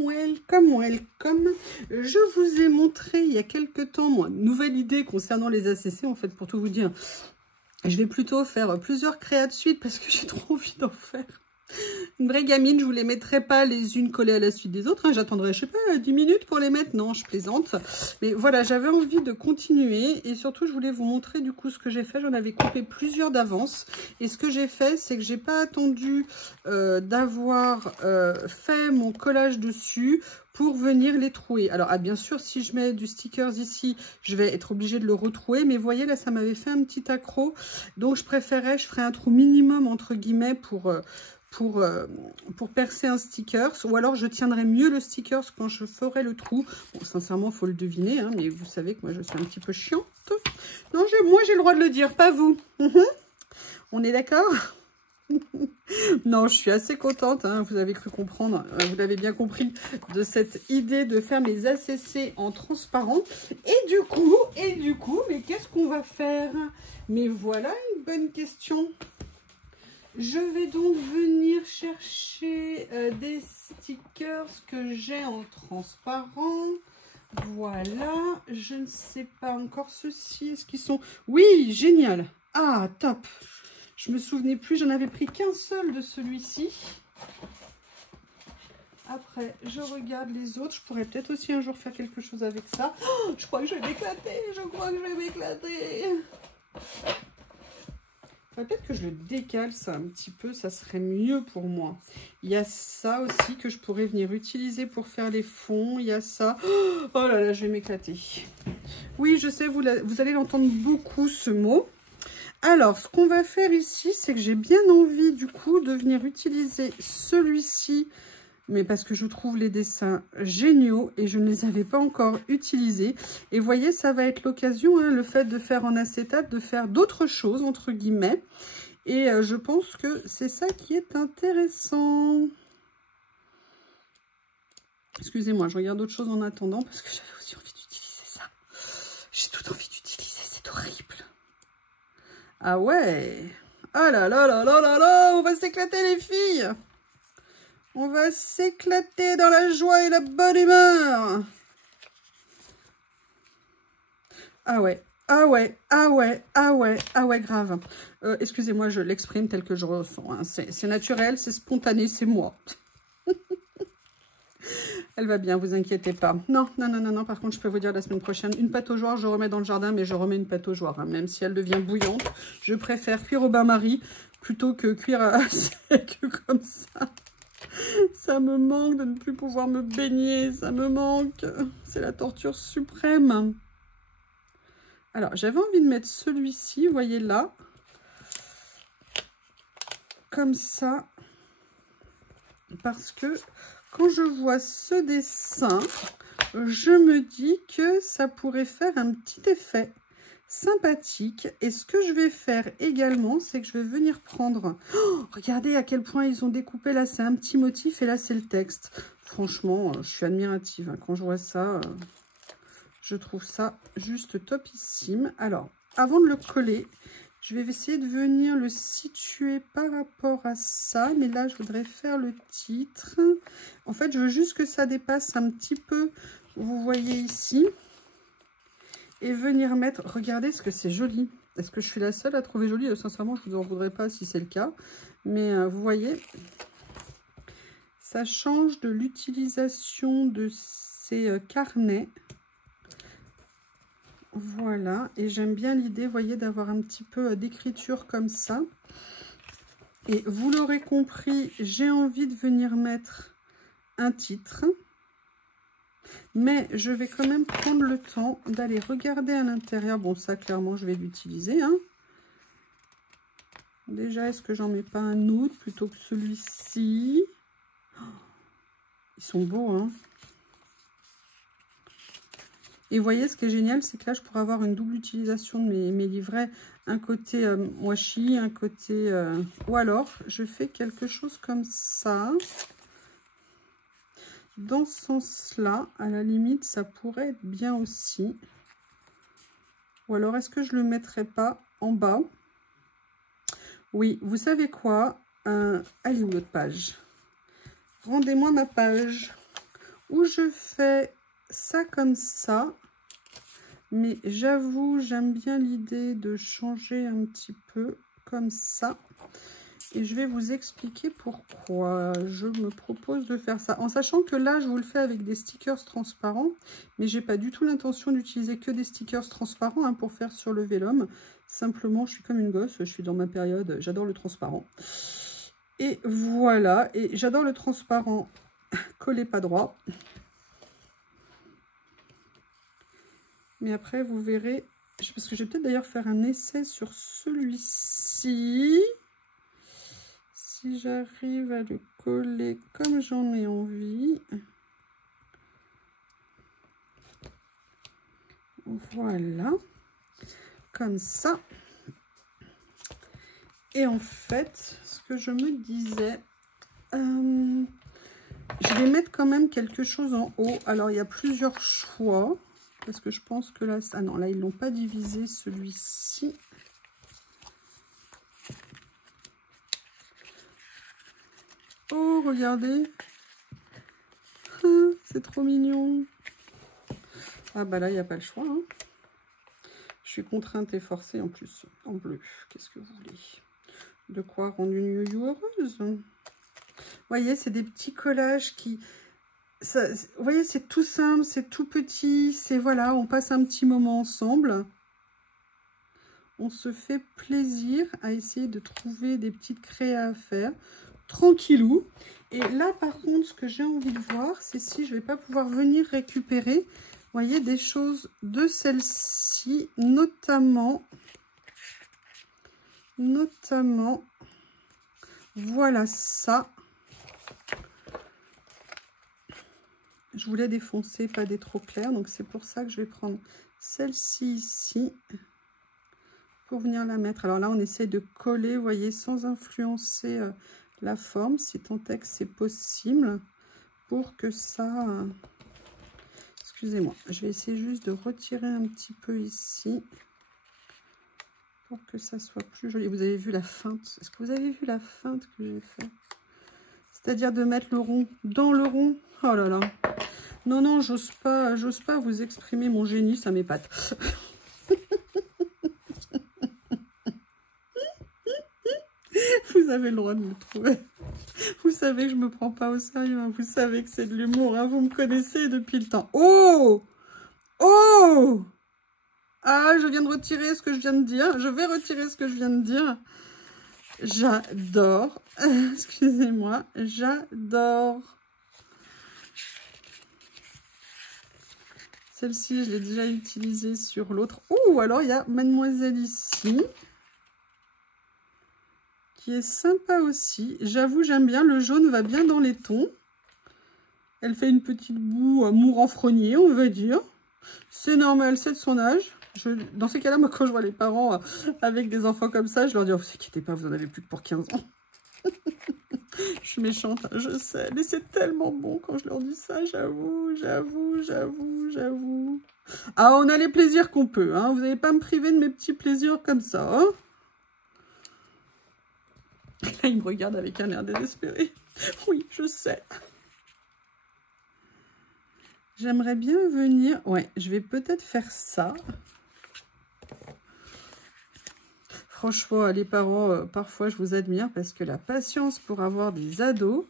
Welcome. Je vous ai montré il y a quelques temps, moi, une nouvelle idée concernant les ACC, en fait, pour tout vous dire. Je vais plutôt faire plusieurs créas de suite parce que j'ai trop envie d'en faire. Une vraie gamine, je vous les mettrai pas les unes collées à la suite des autres. Hein. J'attendrai, je sais pas, 10 minutes pour les mettre. Non, je plaisante. Mais voilà, j'avais envie de continuer. Et surtout, je voulais vous montrer du coup ce que j'ai fait. J'en avais coupé plusieurs d'avance. Et ce que j'ai fait, c'est que j'ai pas attendu d'avoir fait mon collage dessus pour venir les trouer. Alors, bien sûr, si je mets du stickers ici, je vais être obligée de le retrouer. Mais vous voyez, là, ça m'avait fait un petit accroc. Donc, je ferai un trou minimum, entre guillemets, pour percer un sticker, ou alors je tiendrai mieux le sticker quand je ferai le trou. Bon, sincèrement, il faut le deviner, hein, mais vous savez que moi, je suis un petit peu chiante. Non, moi, j'ai le droit de le dire, pas vous. On est d'accord? Non, je suis assez contente, hein, vous avez cru comprendre, vous l'avez bien compris, de cette idée de faire mes ACC en transparent. Et du coup, mais qu'est-ce qu'on va faire? Mais voilà une bonne question. Je vais donc venir chercher des stickers que j'ai en transparent. Voilà, je ne sais pas encore ceux-ci. Est-ce qu'ils sont... Oui, génial. Ah, top. Je me souvenais plus, j'en avais pris qu'un seul de celui-ci. Après, je regarde les autres. Je pourrais peut-être aussi un jour faire quelque chose avec ça. Oh, je crois que je vais m'éclater. Peut-être que je le décale ça un petit peu, ça serait mieux pour moi. Il y a ça aussi que je pourrais venir utiliser pour faire les fonds. Il y a ça. Oh là là, je vais m'éclater. Oui, je sais, vous allez l'entendre beaucoup ce mot. Alors, ce qu'on va faire ici, c'est que j'ai bien envie du coup de venir utiliser celui-ci. Mais parce que je trouve les dessins géniaux et je ne les avais pas encore utilisés. Et vous voyez, ça va être l'occasion, hein, le fait de faire en acétate, de faire d'autres choses, entre guillemets. Et je pense que c'est ça qui est intéressant. Excusez-moi, je regarde autre chose en attendant parce que j'avais aussi envie d'utiliser ça. J'ai tout envie d'utiliser, c'est horrible. Ah ouais. Ah là là là là là là, on va s'éclater les filles. On va s'éclater dans la joie et la bonne humeur. Ah ouais, ah ouais, ah ouais, ah ouais, ah ouais, grave. Excusez-moi, je l'exprime tel que je ressens. Hein. C'est naturel, c'est spontané, c'est moi. Elle va bien, vous inquiétez pas. Non, non, non, non, non. Par contre, je peux vous dire la semaine prochaine, une pâte au joire, je remets dans le jardin, mais je remets une pâte au joire. Hein. Même si elle devient bouillante, je préfère cuire au bain-marie plutôt que cuire à sec comme ça. Ça me manque de ne plus pouvoir me baigner, ça me manque. C'est la torture suprême. Alors, j'avais envie de mettre celui-ci, vous voyez là. Comme ça. Parce que quand je vois ce dessin, je me dis que ça pourrait faire un petit effet sympathique. Et ce que je vais faire également, c'est que je vais venir prendre... Oh, regardez à quel point ils ont découpé. Là, c'est un petit motif et là, c'est le texte. Franchement, je suis admirative. Hein. Quand je vois ça, je trouve ça juste topissime. Alors, avant de le coller, je vais essayer de venir le situer par rapport à ça. Mais là, je voudrais faire le titre. En fait, je veux juste que ça dépasse un petit peu. Vous voyez ici. Et venir mettre... Regardez ce que c'est joli. Est-ce que je suis la seule à trouver joli? Sincèrement, je ne vous en voudrais pas si c'est le cas. Mais vous voyez, ça change de l'utilisation de ces carnets. Voilà. Et j'aime bien l'idée, vous voyez, d'avoir un petit peu d'écriture comme ça. Et vous l'aurez compris, j'ai envie de venir mettre un titre. Mais je vais quand même prendre le temps d'aller regarder à l'intérieur. Bon, ça, clairement, je vais l'utiliser. Hein. Déjà, est-ce que j'en mets pas un autre plutôt que celui-ci? Oh, ils sont beaux, hein. Et vous voyez, ce qui est génial, c'est que là, je pourrais avoir une double utilisation de mes livrets. Un côté washi, un côté... Ou alors, je fais quelque chose comme ça. Dans ce sens-là, à la limite, ça pourrait être bien aussi. Ou alors, est-ce que je ne le mettrais pas en bas? Oui, vous savez quoi? Allez, où l'autre page? rendez-moi ma page où je fais ça comme ça. Mais j'avoue, j'aime bien l'idée de changer un petit peu comme ça. Et je vais vous expliquer pourquoi je me propose de faire ça. En sachant que là, je vous le fais avec des stickers transparents. Mais j'ai pas du tout l'intention d'utiliser que des stickers transparents hein, pour faire sur le vélum. Simplement, je suis comme une gosse. Je suis dans ma période, j'adore le transparent. Et voilà. Et j'adore le transparent collé pas droit. Mais après, vous verrez, parce que je vais peut-être d'ailleurs faire un essai sur celui-ci. Si j'arrive à le coller comme j'en ai envie. Voilà. Comme ça. Et en fait, ce que je me disais, je vais mettre quand même quelque chose en haut. Alors, il y a plusieurs choix. Parce que je pense que là... Ah non, là, ils ne l'ont pas divisé, celui-ci. Oh, regardez. Ah, c'est trop mignon. Ah bah là, il n'y a pas le choix. Hein. Je suis contrainte et forcée en plus. En bleu. Qu'est-ce que vous voulez? De quoi rendre une you-you heureuse? Vous voyez, c'est des petits collages qui... Ça, vous voyez, c'est tout simple, c'est tout petit. C'est voilà, on passe un petit moment ensemble. On se fait plaisir à essayer de trouver des petites créas à faire. Tranquillou. Et là, par contre, ce que j'ai envie de voir, c'est si je vais pas pouvoir venir récupérer, vous voyez, des choses de celle-ci, notamment, voilà ça. Je voulais défoncer, pas des trop clairs, donc c'est pour ça que je vais prendre celle-ci ici pour venir la mettre. Alors là, on essaie de coller, vous voyez, sans influencer la forme, si tant est que c'est possible, pour que ça... Excusez-moi, je vais essayer juste de retirer un petit peu ici, pour que ça soit plus joli. Vous avez vu la feinte? Est-ce que vous avez vu la feinte que j'ai fait? C'est-à-dire de mettre le rond dans le rond. Oh là là. Non, non, j'ose pas vous exprimer mon génie, ça m'épate. Vous avez le droit de me trouver. Vous savez que je me prends pas au sérieux. Hein. Vous savez que c'est de l'humour. Hein. Vous me connaissez depuis le temps. Oh! Oh! Ah, je viens de retirer ce que je viens de dire. Je vais retirer ce que je viens de dire. J'adore. Excusez-moi. J'adore. Celle-ci, je l'ai déjà utilisée sur l'autre. Oh, alors il y a Mademoiselle ici. Qui est sympa aussi. J'avoue, j'aime bien. Le jaune va bien dans les tons. Elle fait une petite boue mourant-frognier, on va dire. C'est normal, c'est de son âge. Dans ces cas-là, moi, quand je vois les parents avec des enfants comme ça, je leur dis, oh, vous inquiétez pas, vous en avez plus que pour 15 ans. Je suis méchante, hein, je sais. Mais c'est tellement bon quand je leur dis ça, j'avoue. Ah, on a les plaisirs qu'on peut. Hein. Vous n'allez pas me priver de mes petits plaisirs comme ça. Hein. Là, il me regarde avec un air désespéré. Oui, je sais. J'aimerais bien venir... Ouais, je vais peut-être faire ça. Franchement, les parents, parfois, je vous admire parce que la patience pour avoir des ados...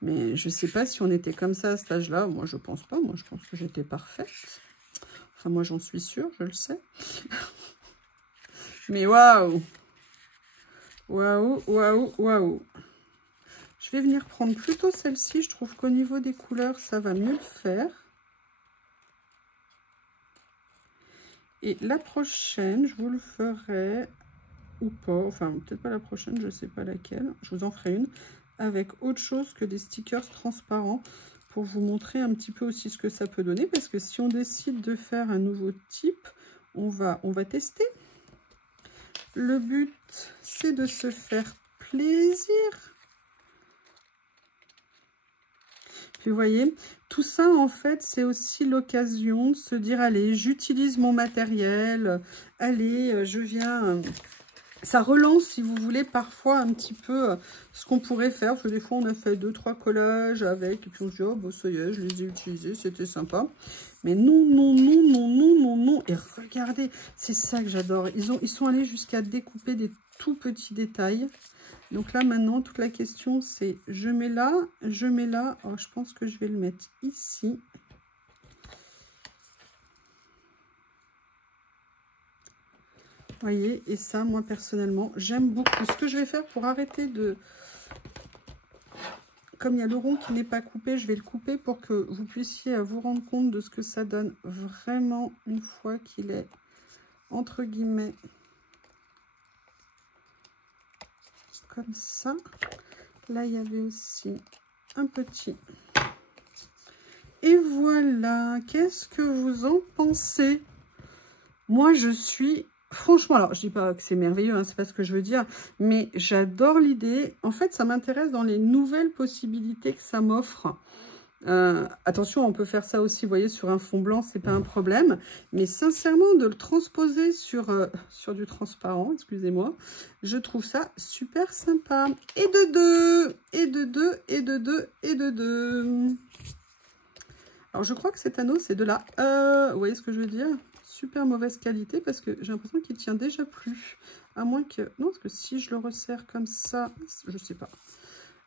Mais je ne sais pas si on était comme ça à cet âge-là. Moi, je pense pas. Moi, je pense que j'étais parfaite. Enfin, moi, j'en suis sûre, je le sais. Mais waouh! Waouh, waouh, waouh! Je vais venir prendre plutôt celle-ci. Je trouve qu'au niveau des couleurs, ça va mieux le faire. Et la prochaine, je vous le ferai ou pas. Enfin, peut-être pas la prochaine, je ne sais pas laquelle. Je vous en ferai une avec autre chose que des stickers transparents pour vous montrer un petit peu aussi ce que ça peut donner. Parce que si on décide de faire un nouveau type, on va tester. Le but, c'est de se faire plaisir. Puis vous voyez, tout ça en fait, c'est aussi l'occasion de se dire, allez, j'utilise mon matériel, allez, je viens Ça relance, si vous voulez, parfois un petit peu ce qu'on pourrait faire. Parce que des fois, on a fait 2-3 collages avec. Et puis on se dit, oh, bon, ça y est, je les ai utilisés, c'était sympa. Mais non, non, non, non, non, non, non. Et regardez, c'est ça que j'adore. Ils sont allés jusqu'à découper des tout petits détails. Donc là, maintenant, toute la question, c'est je mets là, je mets là. Oh, je pense que je vais le mettre ici. Voyez, et ça, moi, personnellement, j'aime beaucoup. Ce que je vais faire pour arrêter de... Comme il y a le rond qui n'est pas coupé, je vais le couper pour que vous puissiez vous rendre compte de ce que ça donne vraiment une fois qu'il est, entre guillemets, comme ça. Là, il y avait aussi un petit. Et voilà, qu'est-ce que vous en pensez? Moi, je suis... Franchement, alors, je dis pas que c'est merveilleux, hein, c'est pas ce que je veux dire, mais j'adore l'idée. En fait, ça m'intéresse dans les nouvelles possibilités que ça m'offre. Attention, on peut faire ça aussi, vous voyez, sur un fond blanc, c'est pas un problème. Mais sincèrement, de le transposer sur du transparent, excusez-moi, je trouve ça super sympa. Et de deux, et de deux, et de deux, et de deux. Alors, je crois que cet anneau, c'est de la... vous voyez ce que je veux dire? Super mauvaise qualité parce que j'ai l'impression qu'il tient déjà plus. À moins que... Non, parce que si je le resserre comme ça, je sais pas.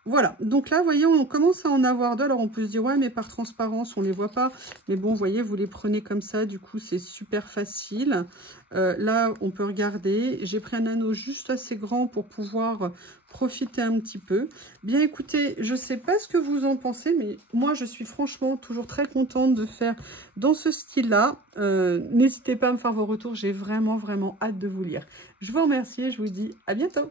Voilà, donc là, vous voyez, on commence à en avoir deux. Alors, on peut se dire, ouais, mais par transparence, on ne les voit pas. Mais bon, vous voyez, vous les prenez comme ça. Du coup, c'est super facile. Là, on peut regarder. J'ai pris un anneau juste assez grand pour pouvoir profiter un petit peu. Bien, écoutez, je ne sais pas ce que vous en pensez, mais moi, je suis franchement toujours très contente de faire dans ce style-là. N'hésitez pas à me faire vos retours. J'ai vraiment, vraiment hâte de vous lire. Je vous remercie et je vous dis à bientôt.